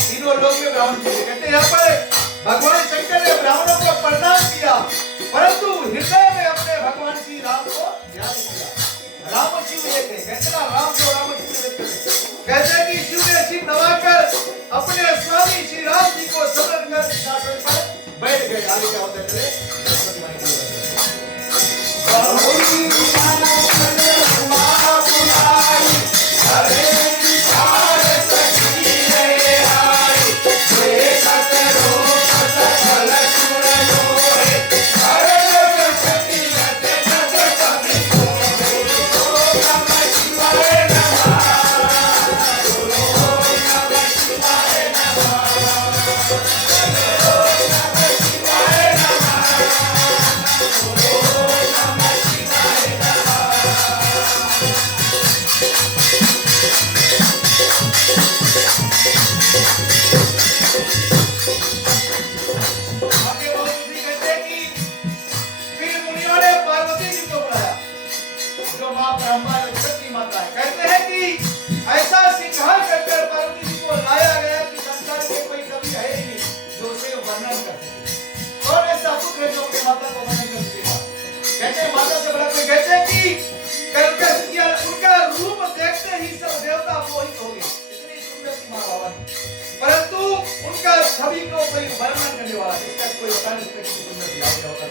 तीनों लोग में ब्राह्मण पूजे। कहते हैं यहाँ पर भगवान शंकर ने ब्राह्मणों को प्रणाम किया, परंतु हृदय में अपने भगवान श्री राम को याद किया। राम शिव एक है, कहते ना राम जो राम शिव एक है। कहते हैं कि शिव ने सिर नवाकर अपने स्वामी श्री राम जी को समर्पण कर सिंहासन पर बैठ गए। आगे क्या होता है चले परंतु उनका छवि को कोई वर्णन करने वाला इसका कोई स्थान इसका किसी सुंदर दिया गया होता है।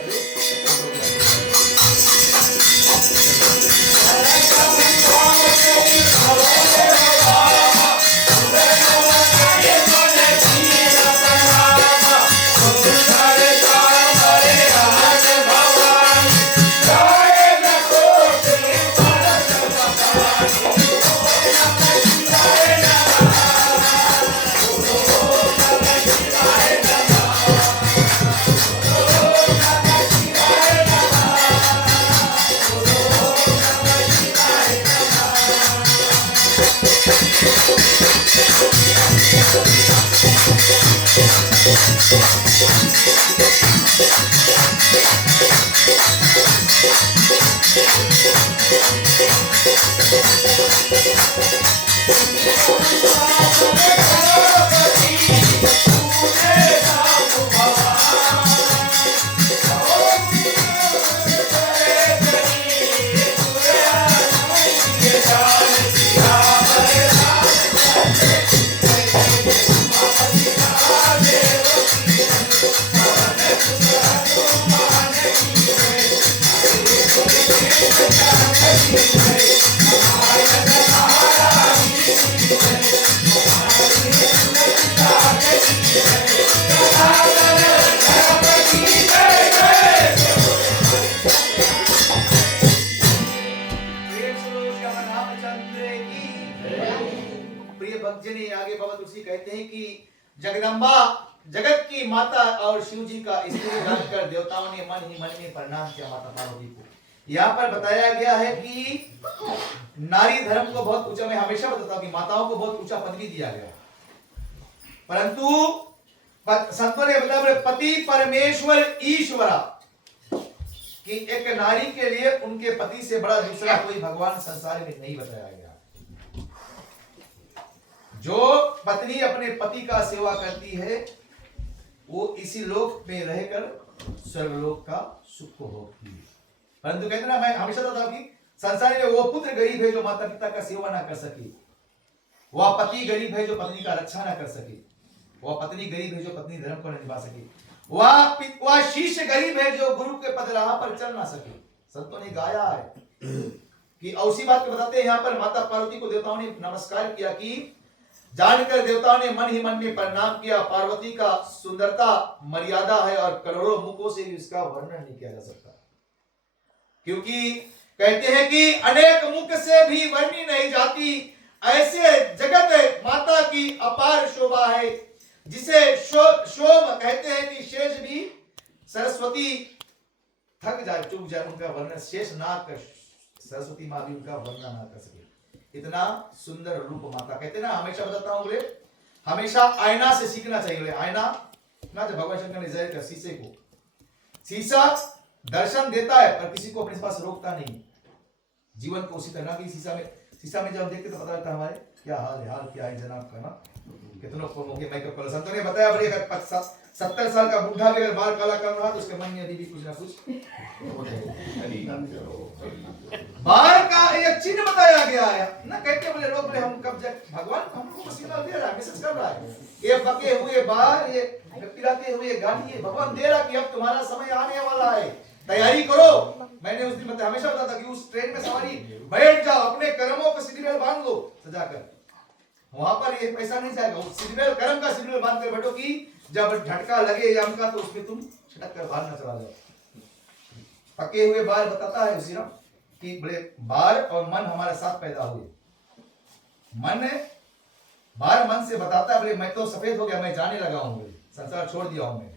कहते हैं कि जगदम्बा जगत की माता और शिव जी का स्त्री जानकर देवताओं ने मन ही मन में प्रणाम किया माता पार्वती को। यहाँ पर बताया गया है कि नारी धर्म को बहुत ऊंचा, मैं हमेशा बताता हूं कि माताओं को बहुत ऊंचा पदवी दिया गया, परंतु संतों ने बताया पति परमेश्वर ईश्वरा, कि एक नारी के लिए उनके पति से बड़ा दूसरा कोई भगवान संसार में नहीं बताया गया। जो पत्नी अपने पति का सेवा करती है वो इसी लोक में रहकर स्वर्गलोक का सुख भोगती है। परंतु कहते ना, मैं हमेशा बताता हूं कि संसार में वो पुत्र गरीब है जो माता पिता का सेवा ना कर सके, वह पति गरीब है जो पत्नी का रक्षा ना कर सके, वह पत्नी गरीब है जो पत्नी धर्म को निभा सके, वह शिष्य गरीब है जो गुरु के पद राह पर चल ना सके। संतों ने गाया है कि उसी बात को बताते हैं यहाँ पर माता पार्वती को देवताओं ने नमस्कार किया कि जानकर देवताओं ने मन ही मन में प्रणाम किया। पार्वती का सुंदरता मर्यादा है और करोड़ों मुखों से इसका वर्णन नहीं किया जा सकता, क्योंकि कहते हैं कि अनेक मुख से भी वर्णी नहीं जाती, ऐसे जगत माता की अपार शोभा है, जिसे शोभ कहते हैं कि शेष भी सरस्वती थक जाए, चुक जाए, उनका वर्णन शेष ना कर, सरस्वती माँ भी उनका वर्णन ना कर सके। इतना सुंदर रूप माता। कहते ना, हमेशा बताता हूं बोले, हमेशा आईना से सीखना चाहिए। बोले आईना ना, जब भगवान शंकर ने जाहिर किया शीशे को, शीशा दर्शन देता है पर किसी को अपने पास रोकता नहीं। जीवन को उसी तरह की शीशा में जब हम देखते तो पता लगता है हमारे क्या हाल क्या है जनाब का ना, कितनों को होंगे मेकअप कर। संतों ने बताया बड़े, अगर 70 साल का बुढ़ा भी अगर बाल काला कर रहा तो उसके मन में अभी भी कुछ ना कुछ बाल का एक चिन्ह बताया गया है ना। कहते बोले लोग, बोले हम कब जाए, भगवान हमको पसीना दे रहा है, मैसेज कर रहा है, ये पके हुए बाल, ये पिलाते हुए गाली, ये भगवान दे रहा कि अब तुम्हारा समय आने वाला है, तैयारी करो। मैंने उस दिन मतलब हमेशा बताता कि उस ट्रेन में सवारी बैठ जाओ, अपने कर्मों को सिग्नल बांध लो सजाकर, वहां पर ये पैसा नहीं जाएगा। उस सिग्नल कर्म का सिग्नल बांध कर बैठो कि जब झटका लगे यम का तो उसमें तुम छटक कर बाहर न चला जाओ। पके हुए बाल बताता है उसी कि बड़े बाल और मन हमारे साथ पैदा हुए। बाल मन से बताता है, बोले मैं तो सफेद हो गया, मैं जाने लगा हूं, संसार छोड़ दिया हूं मैं,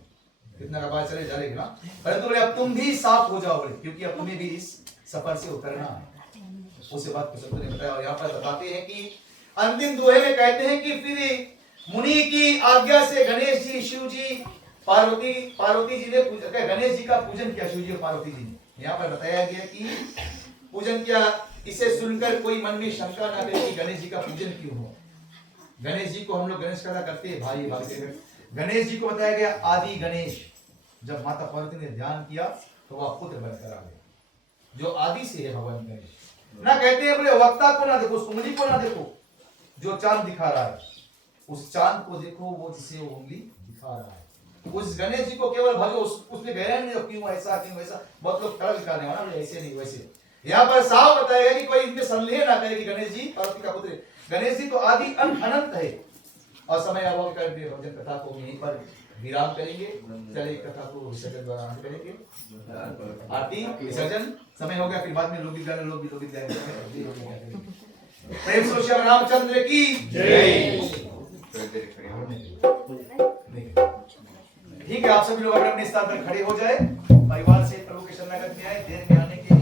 कितना का बाल चले जाएगा ना, परंतु बोले अब तुम भी साफ हो जाओ, बोले क्योंकि अब तुम्हें भी इस सफर से उतरना है। उसे बात को संतों ने बताया। और यहाँ पर बताते हैं कि अंतिम दोहे में कहते हैं कि फिर मुनि की आज्ञा से गणेश जी, शिव जी, पार्वती जी ने गणेश जी का पूजन किया, शिव जी और पार्वती जी ने। यहाँ पर बताया गया कि पूजन किया। इसे सुनकर कोई मन में शंका ना करे कि गणेश जी का पूजन क्यों हो। गणेश जी को हम लोग गणेश कथा करते हैं, भाई भाई। गणेश जी को बताया गया आदि गणेश। जब माता पार्वती ने ध्यान किया तो वह पुत्र बनकर आ गया, जो आदि से है भगवान गणेश ना। कहते हैं बोले वक्ता को ना देखो, उस उंगली को ना देखो जो चांद दिखा रहा है, उस चांद को देखो वो जिसे वो उंगली दिखा रहा है। उस गणेश जी को केवल भजो, उसमें गहराई नहीं, क्यों ऐसा क्यों वैसा। बहुत लोग कलर दिखाने वाला, ऐसे नहीं वैसे। यहाँ पर साफ बताया कि कोई इनमें संदेह ना करे कि गणेश जी पार्वती का पुत्र। गणेश जी तो आदि अनंत है। और समय अभाव कर भजन कथा को यहीं पर विराम करेंगे। चलिए कथा को विसर्जन द्वारा अंत करेंगे। आरती विसर्जन समय हो गया, फिर बाद में लोग प्रेम से श्री रामचंद्र की जय। ठीक है, आप सभी लोग अपने स्थान पर खड़े हो जाए, परिवार से प्रभु के शरणागत में आए। देर में आने के लिए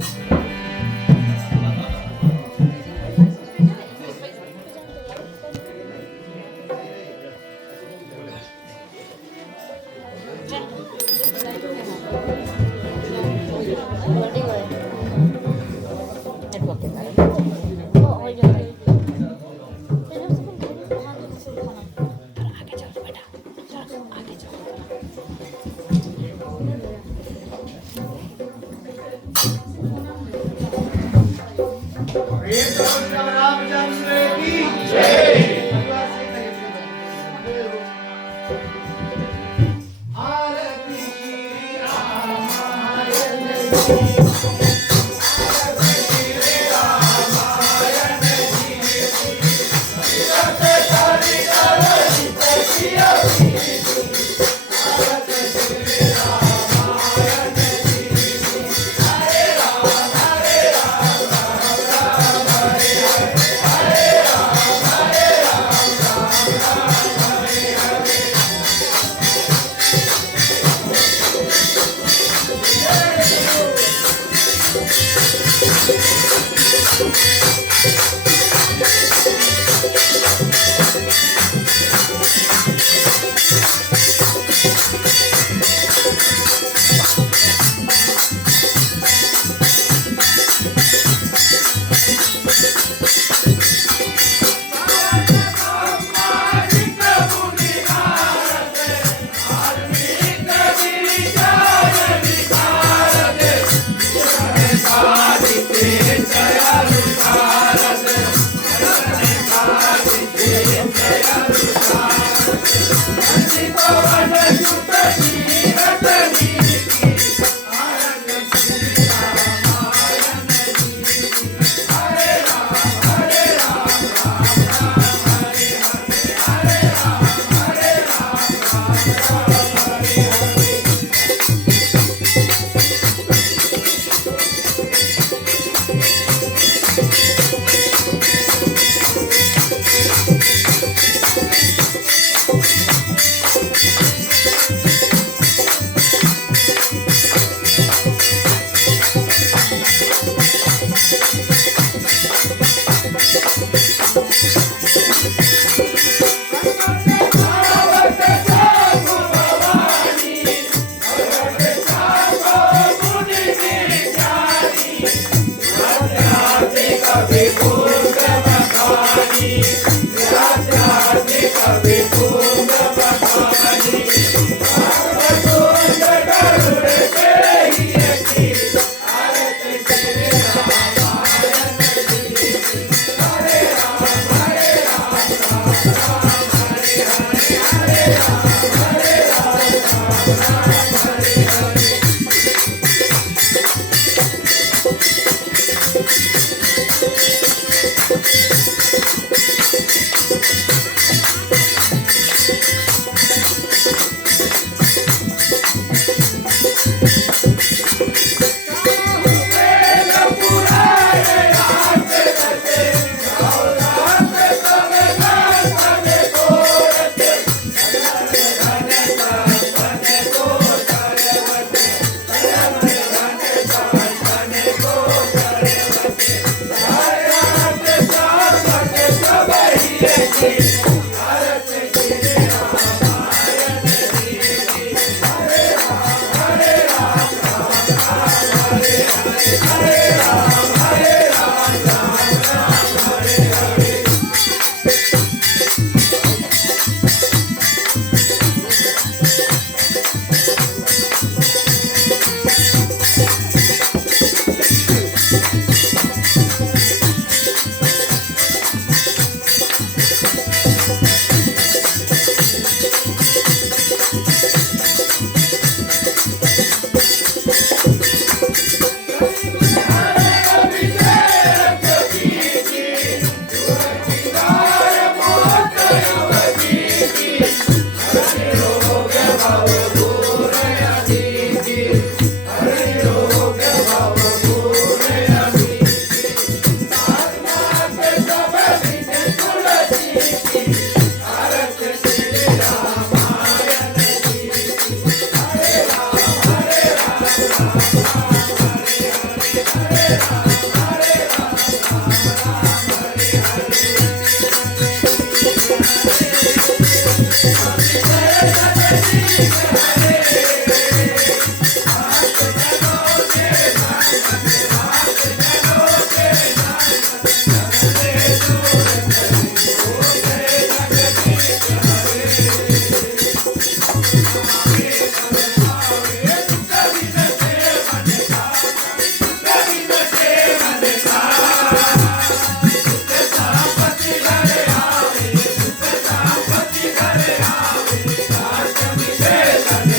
Hey!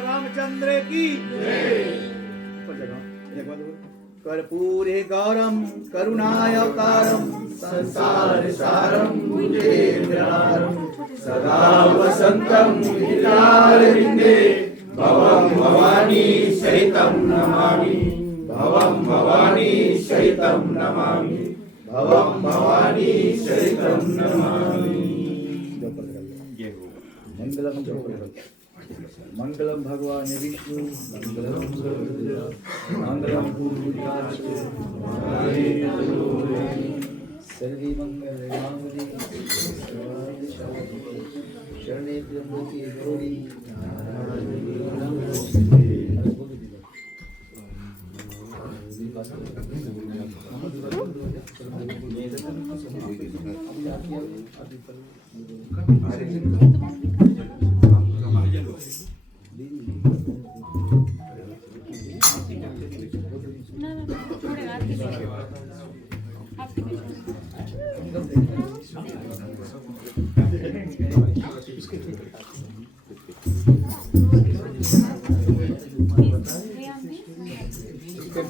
रामचंद्र की कर्पूरे गौरम करुणावतारम संसार सारम भुजेन्द्रहारम सदा वसंतम हृदयारविंदे भवं भवानी सहितं नमामि भवं भवानी सहितं नमामि भवं भवानी सहितं नमामि। मंगलम भगवान विष्णु मंगलम मंगलम सर्वे मंगल मांगल्ये शरणे त्र्यंबके गौरी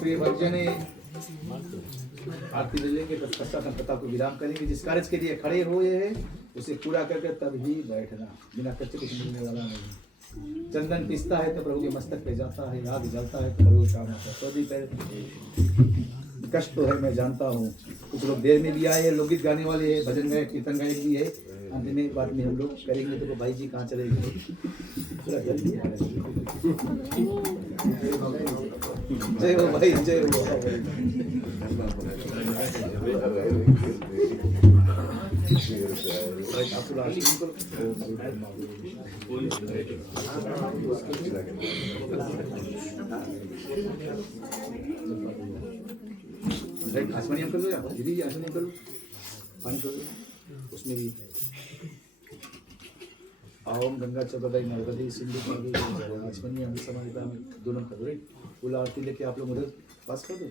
प्रिय भक्तजने आरती ले लेंगे तत्पश्चात हम कथा को विराम करेंगे। जिस कार्य के लिए खड़े हुए हैं उसे पूरा करके तब ही बैठना, बिना कच्चे कुछ मिलने वाला नहीं। चंदन पिसता है तो प्रभु के मस्तक पे जाता है, आग जलता है तो प्रभु काम होता है। तो भी कष्ट तो है, मैं जानता हूँ। कुछ लोग देर में भी आए हैं, लोकगीत गाने वाले हैं, भजन गायक कीर्तन गायक भी है। अंत में एक बात में हम लोग करेंगे तो भाई जी कहाँ चले गए, पूरा जल्दी जय हो भाई, जय हो। आसमानी कर लो या दीदी जी, आसमानी कर लो, पानी कर लो उसमें भी। ओम गंगा चौदह नर्मदे सिंधु कावेरी आसमानी हम समाधिता में दोनों कर दो। फूल आरती लेके आप लोग उधर पास कर दो।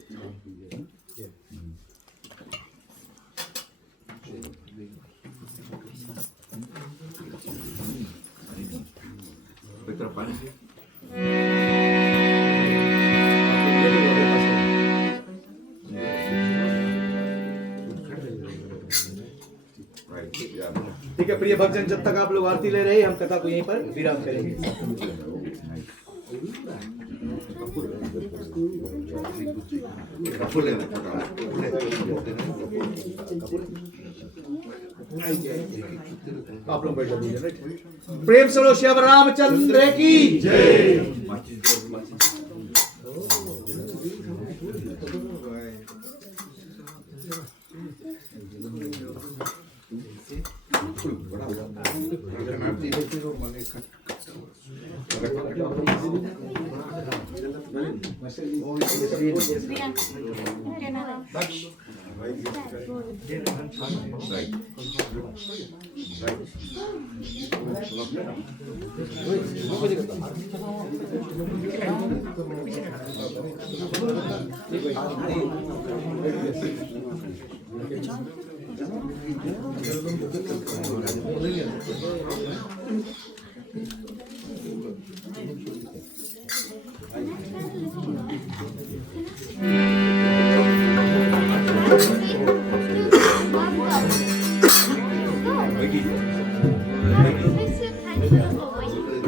ठीक है प्रिय भक्तजन, जब तक आप लोग आरती ले रहे हैं हम कथा को यहीं पर विराम करेंगे। आप लोग बैठ जाइए। प्रेम से बोलो श्री रामचंद्र की जय।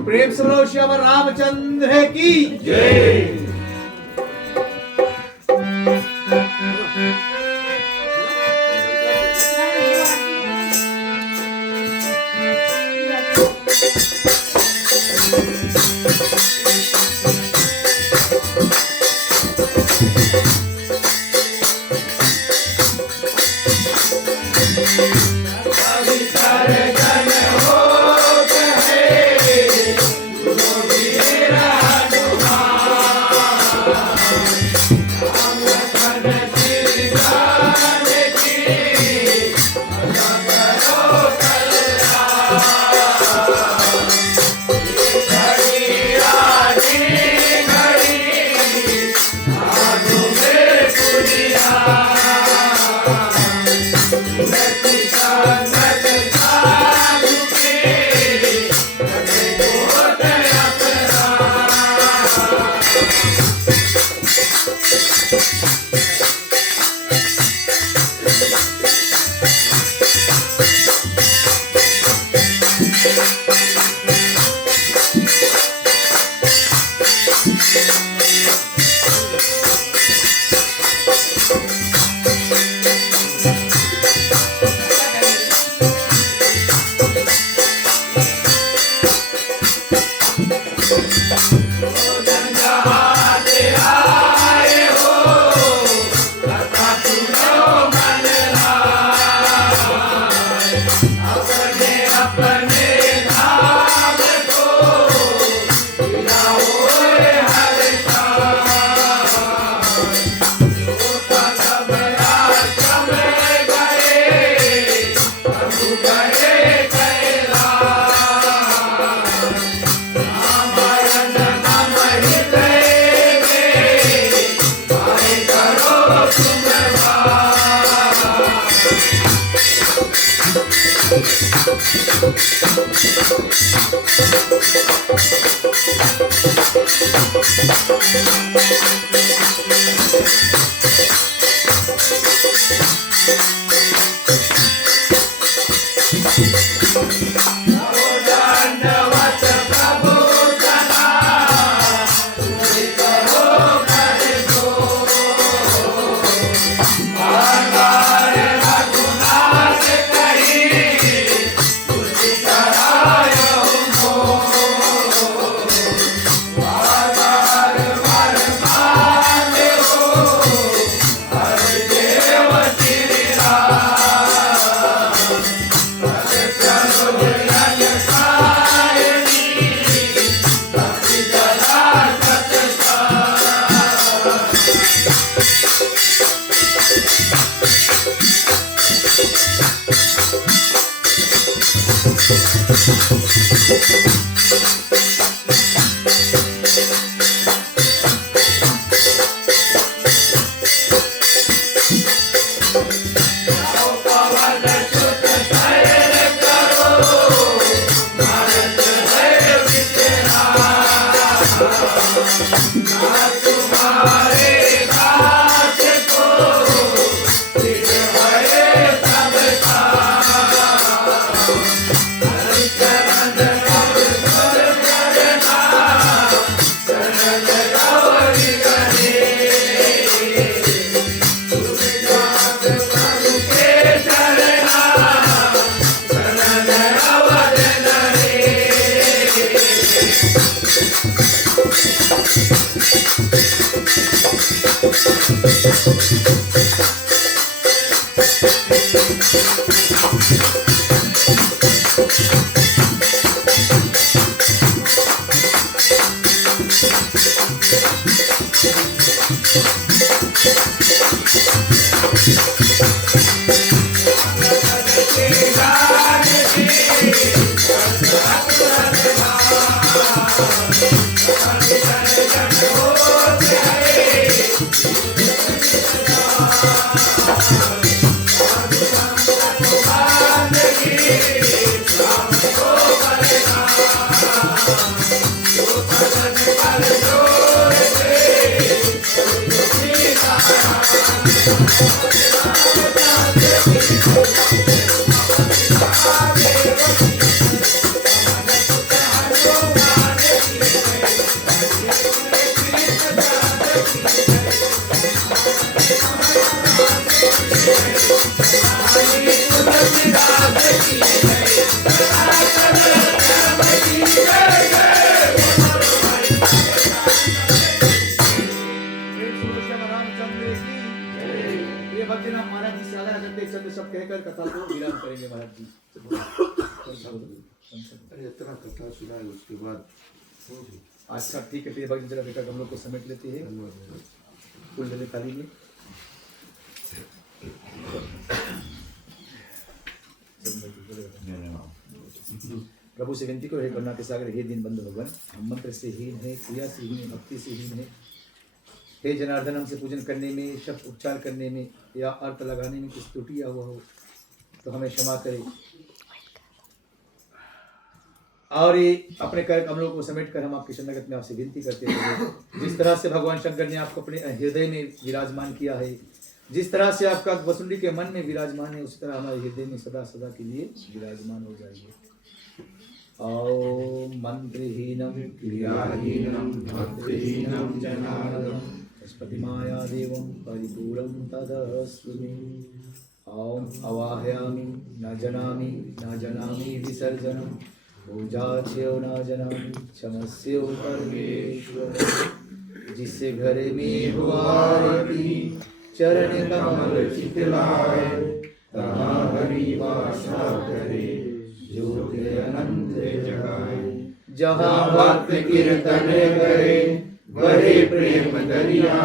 प्रेम से बोलो श्री रामचंद्र की जय। Oh दंडवत प्रभु जना तुझे करो कर दो बार रघुनाथ कही तुझे करायो हो बार बार मांगे हो हर देव तेरी पवन सुत शैल करो भारत है विचरा ना तुम्हारे दास को सिर है सबका चरण अवसर करना चरण गौरी करे तुझ प्रभु के चरना चरण अवदन रे ये भक्तिनाथ महाराज जी से आदर करते शब्द सब कहकर कथा को विराम करेंगे महाराज जी। अरे इतना कथा सुना है उसके बाद अच्छा ठीक है, प्रिय भक्त जरा बेटा हम लोग को समेट लेते हैं फूल ले थाली में। प्रभु से विनती करो, हे करुणा के सागर, हे दीन बंधु भगवान, हम मंत्र से हीन है, क्रिया से हीन है, भक्ति से हीन है। हे जनार्दन, हमसे पूजन करने में, शब्द उच्चार करने में या अर्थ लगाने में किस त्रुटि या हुआ हो तो हमें क्षमा करे। और ये अपने कर कमलों को समेट कर हम आपकी शरणागत में आपसे विनती करते हैं। जिस तरह से भगवान शंकर ने आपको अपने हृदय में विराजमान किया है, जिस तरह से आपका वसुंडी के मन में विराजमान है, उसी तरह हमारे हृदय में सदा सदा के लिए विराजमान हो जाइए। ओम मंत्रहीनम क्रियाहीनम भक्तिहीनम जनार्दन बृहस्पति माया देवं परिपूरं तदस्तु मे। ओम अवाहयामि न जनामि विसर्जनम पूजाच्यो न जनामि क्षमस्यो परमेश्वर। जिससे घर में हो आरती चरण कमल चितलाए, तहाँ हरि वासा करे ज्योति अनंत जगाए। जहाँ भक्त कीर्तन करे बड़े प्रेम दरिया,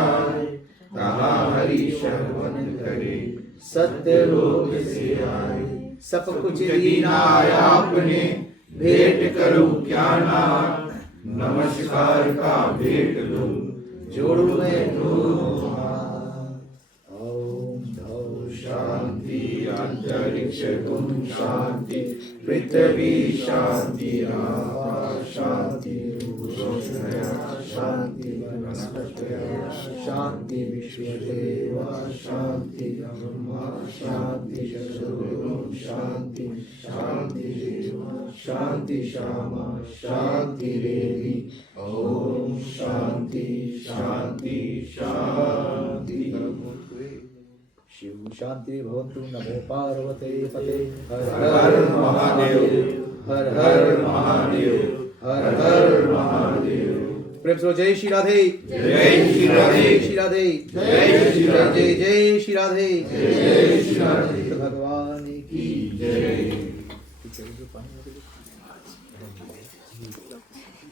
तहाँ हरि श्रवण करे सत्य लोक से आए। सब कुछ दीना आपने भेंट करूं क्या ना, नमस्कार का भेंट लूं जोड़ू मैं दो। ओम धौ शांति अंत अंतरिक्ष तुम शांति पृथ्वी शांति आकाश शांति भूषया शांति वनस्पतयः शांति विश्वदेवा शांति ब्रह्मा शांति सद्गुरुं शांति शांति शांति श्यामा शांति देवी ओम शांति शांति शांति। शिव शांति भवन्तु। नमो पार्वते पते। हर हर महादेव हर हर महादेव हर हर महादेव। प्रेम से जय श्री राधे जय श्री राधे श्री राधे जय श्री राधे जय जय श्री राधे जय श्री राधे भगवान की जय।